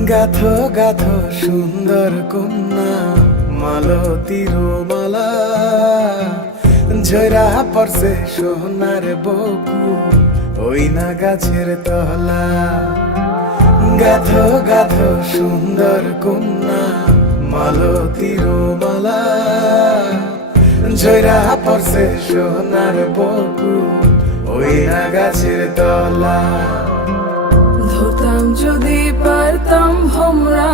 গাথো গাথো সুন্দর কন্যা মালতীর মালা, ঝরা পড়ছে সোনার বকু ওই না গাছের তলা। গাথো গাথো সুন্দর কন্যা মালতীর মালা, ঝরা পড়ছে সোনার বকু ওই না গাছের তলা। ধরতাম যদি পারতাম ভোমরা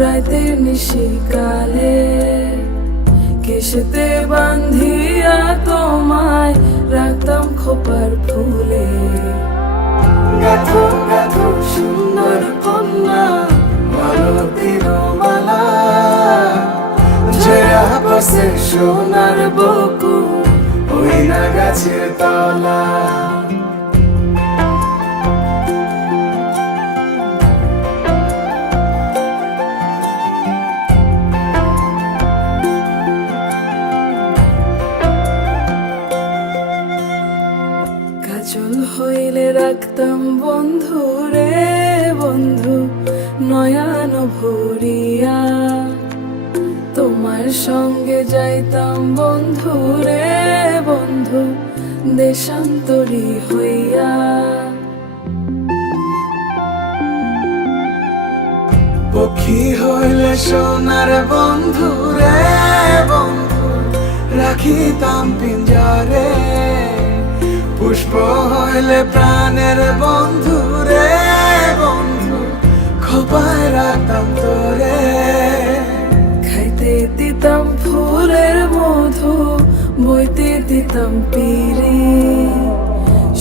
রাতের নিশিকালে, কেশেতে বান্ধিয়া তোমায় রাখতাম খোপার ফুলে। গাথো গাথো সুন্দর কন্যা মালতীর মালা, ঝরা পড়ছে সোনার বকু ওই না গাছের তলা। কাজল হইলে রাখতাম বন্ধু রে বন্ধু নয়ন ভরিয়া, তোমার সঙ্গে যাইতাম বন্ধু রে বন্ধু দেশান্তরী হইয়া। পক্ষী হইলে সোনার বন্ধু রে বন্ধু রাখিতাম পিঞ্জরে, পুষ্প হইলে প্রাণের বন্ধু রে বন্ধু খোপায় রাখতাম তোরে। খাইতে দিতাম ফুলের মধু, বইতে দিতাম পিরি,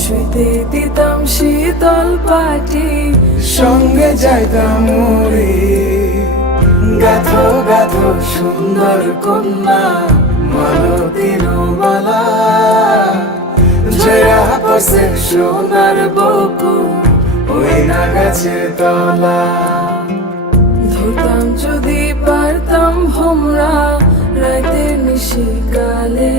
শুইতে দিতাম শীতল পাটি, সঙ্গে যাইতাম মুড়ি। গাথো গাথো সুন্দর কন্যা মালতীর মালা, ঝরা পড়ছে সোনার বকু ওই না গাছের তলা। ধরতাম যদি পারতাম ভোমরা রাতের নিশিকালে,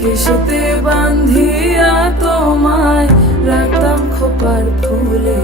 কেশেতে বান্ধিয়া তোমায় রাখতাম খোপার ফুলে।